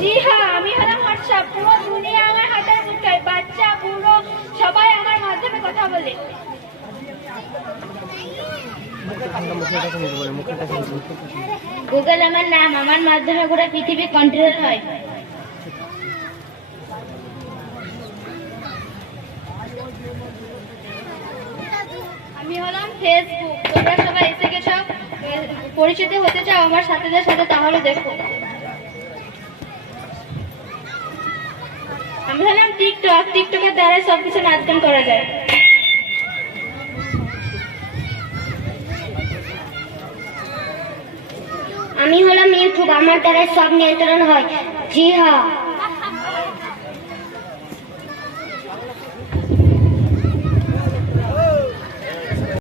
জি হ্যাঁ, আমি হলাম হোয়াটসঅ্যাপ। পুরো দুনিয়া আমার হাতের মুঠোয়, বাচ্চা বুড়ো সবাই আমার মাধ্যমে কথা বলে। গুগল আমার নাম, আমার মাধ্যমে পুরো পৃথিবী কন্ট্রোল হয়। আমি হলাম ফেসবুক। তোমরা সবাই এসে গেছো, পরিচিত হতে চাও আমার সাথীদের সাথে, তাহলে দেখো। আমি হলাম টিকটক। টিকটকের দ্বারা সবকিছু নাচ গান করা যায়। আমি হলাম ইউটিউব, আমার দ্বারা সব নিয়ন্ত্রণ হয়। জি হ্যাঁ।